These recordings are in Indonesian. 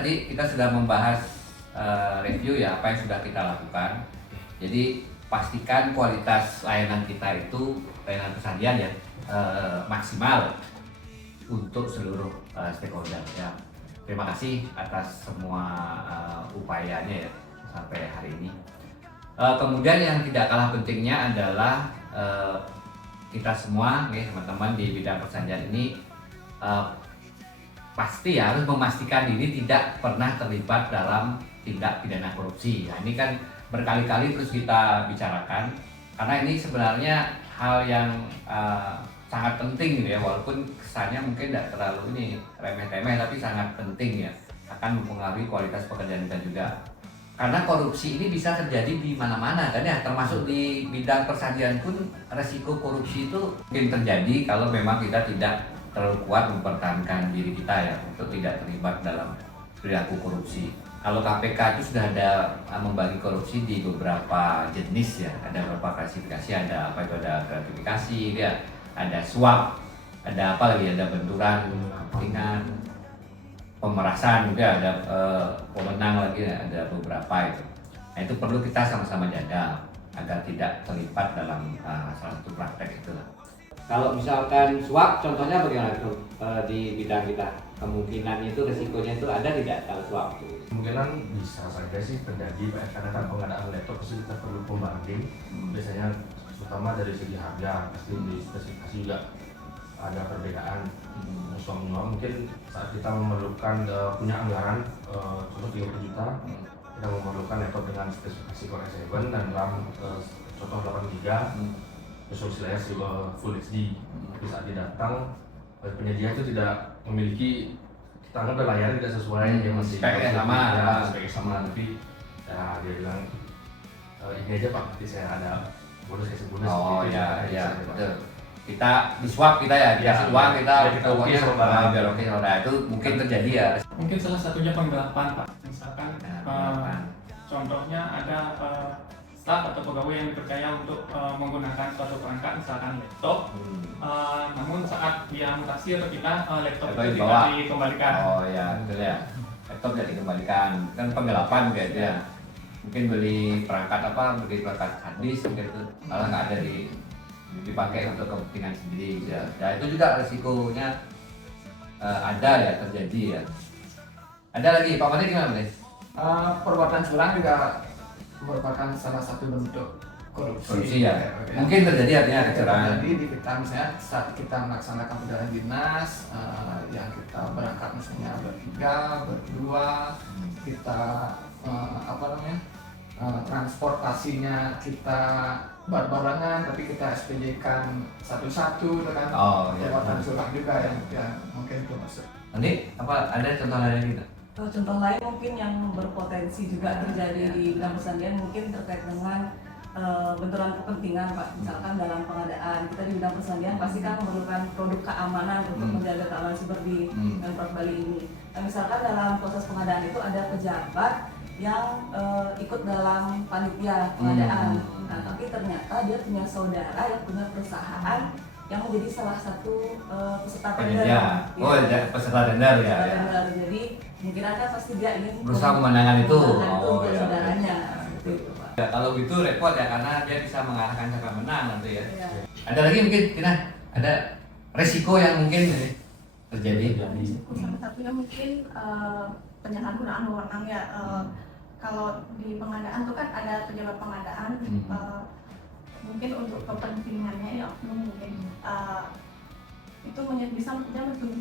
tadi kita sudah membahas review ya apa yang sudah kita lakukan. Jadi pastikan kualitas layanan kita itu, layanan pesandian ya, maksimal untuk seluruh stakeholder ya. Terima kasih atas semua upayanya ya sampai hari ini. Kemudian yang tidak kalah pentingnya adalah kita semua nih teman-teman di bidang persandian ini pasti harus memastikan diri tidak pernah terlibat dalam tindak pidana korupsi. Nah, ini kan berkali-kali terus kita bicarakan karena ini sebenarnya hal yang sangat penting gitu ya, walaupun kesannya mungkin tidak terlalu ini remeh-temeh, tapi sangat penting ya, akan mempengaruhi kualitas pekerjaan kita juga. Karena korupsi ini bisa terjadi di mana-mana kan ya, termasuk di bidang persandian pun resiko korupsi itu mungkin terjadi kalau memang kita tidak terlalu kuat mempertahankan diri kita ya untuk tidak terlibat dalam perilaku korupsi. Kalau KPK itu sudah ada membagi korupsi di beberapa jenis ya, ada beberapa klasifikasi, ada apa itu, ada gratifikasi ya, ada suap, ada apa lagi, ada benturan, kepentingan, pemerasan juga, ada pemenang lagi, ada beberapa itu. Nah, itu perlu kita sama-sama jaga agar tidak terlibat dalam salah satu praktek itu. Kalau misalkan suap, contohnya bagaimana itu di bidang kita? Kemungkinan itu, resikonya itu ada tidak kalau suap? Kemungkinan bisa saja sih terjadi, karena kan pengadaan laptop pasti kita perlu pembanding. Biasanya terutama dari segi harga, pasti di spesifikasi juga ada perbedaan. Suap mungkin saat kita memerlukan punya anggaran contoh 30 juta, kita memerlukan laptop dengan spesifikasi Core i7 dan RAM contoh 8 GB, resolusi layar Full HD. Tapi saat didatang penyedia itu tidak memiliki, kita anggap layarnya tidak sesuai, dia masih speknya sama, speknya sama, tapi ya dia bilang ini aja Pak, nanti saya ada bonus, kasih bonus. Oh iya, betul. Kita disuap, kita ya dikasih uang, kita pokoknya biar oke. Nah, itu mungkin terjadi ya. Mungkin salah satunya penggelapan Pak, misalkan contohnya ada staf atau pegawai yang dipercaya untuk menggunakan suatu perangkat, misalkan laptop, namun saat dia mutakhir kita laptop itu tidak dikembalikan. Oh ya, betul ya. Laptop tidak dikembalikan, kan penggelapan kayak ya. Mungkin beli perangkat hard disk mungkin itu malah nggak ada dipakai untuk kepentingan sendiri ya. Ya itu juga resikonya ada ya, terjadi ya. Ada lagi Pak Made gimana Mas? Perbuatan curang juga merupakan salah satu bentuk korupsi ya. Mungkin terjadi artinya kecurangan. Jadi di kita misalnya saat kita melaksanakan perjalanan dinas, yang kita berangkat misalnya bertiga, berdua, kita transportasinya kita barengan, tapi kita SPJ-kan satu-satu dengan perbuatan curang juga yang mungkin itu masuk. Nanti ada contoh lain gitu? Contoh lain mungkin yang berpotensi juga terjadi di bidang persandian mungkin terkait dengan benturan kepentingan Pak. Misalkan dalam pengadaan, kita di bidang persandian pasti kan memerlukan produk keamanan untuk menjaga keamanan siber di Pemprov Bali ini. Nah, misalkan dalam proses pengadaan itu ada pejabat yang ikut dalam panitia pengadaan. Nah, tapi ternyata dia punya saudara yang punya perusahaan yang menjadi salah satu peserta tender. Oh, ya, peserta tender ya. Jadi mungkin kan pasti dia ingin berusaha memenangkan itu. Untuk saudaranya. Gitu, Pak. Ya, kalau gitu repot ya, karena dia bisa mengarahkan siapa menang nanti ya. Ada lagi mungkin Tina, ada resiko yang mungkin terjadi. Salah satunya mungkin penyalahgunaan wewenang ya. Kalau di pengadaan itu kan ada pejabat pengadaan, mungkin untuk kepentingannya ya mungkin itu bisa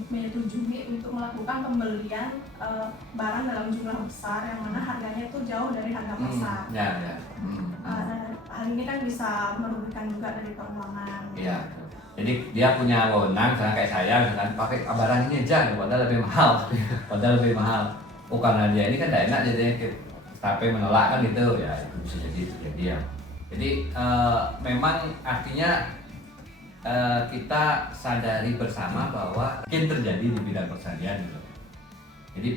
menyetujui untuk melakukan pembelian barang dalam jumlah besar yang mana harganya itu jauh dari harga pasar. Hal ini kan bisa merugikan juga dari keuangan. Iya. Jadi dia punya wewenang, misalnya kayak saya, misalkan pakai barang ini aja, padahal lebih mahal. Oh, karena dia ini kan tidak enak jadinya, tapi menolak kan gitu ya, itu bisa jadi ya. Jadi memang artinya kita sadari bersama bahwa mungkin terjadi di bidang persandian gitu. Jadi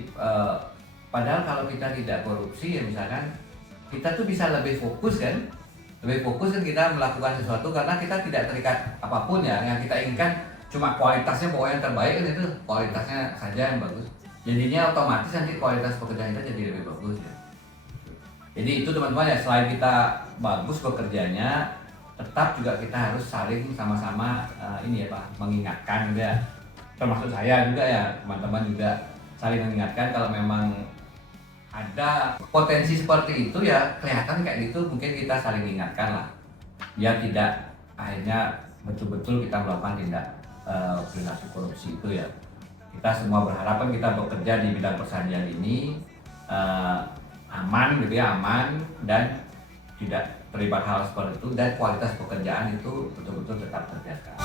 padahal kalau kita tidak korupsi ya, misalkan kita tuh bisa lebih fokus kan kita melakukan sesuatu karena kita tidak terikat apapun ya. Yang kita inginkan cuma kualitasnya pokoknya yang terbaik kan, itu kualitasnya saja yang bagus. jadinya otomatis nanti kualitas pekerjaan kita jadi lebih bagus ya. Jadi itu teman-teman ya, selain kita bagus bekerjanya, tetap juga kita harus saling sama-sama ini ya Pak, mengingatkan gitu ya. Termasuk saya juga ya, teman-teman juga saling mengingatkan kalau memang ada potensi seperti itu ya, kelihatan kayak gitu, mungkin kita saling ingatkan lah, biar tidak akhirnya betul-betul kita melakukan tindak perilaku korupsi itu ya. Kita semua berharap kan kita bekerja di bidang persandian ini aman gitu ya, aman dan tidak terlibat hal seperti itu, dan kualitas pekerjaan itu betul-betul tetap terjaga.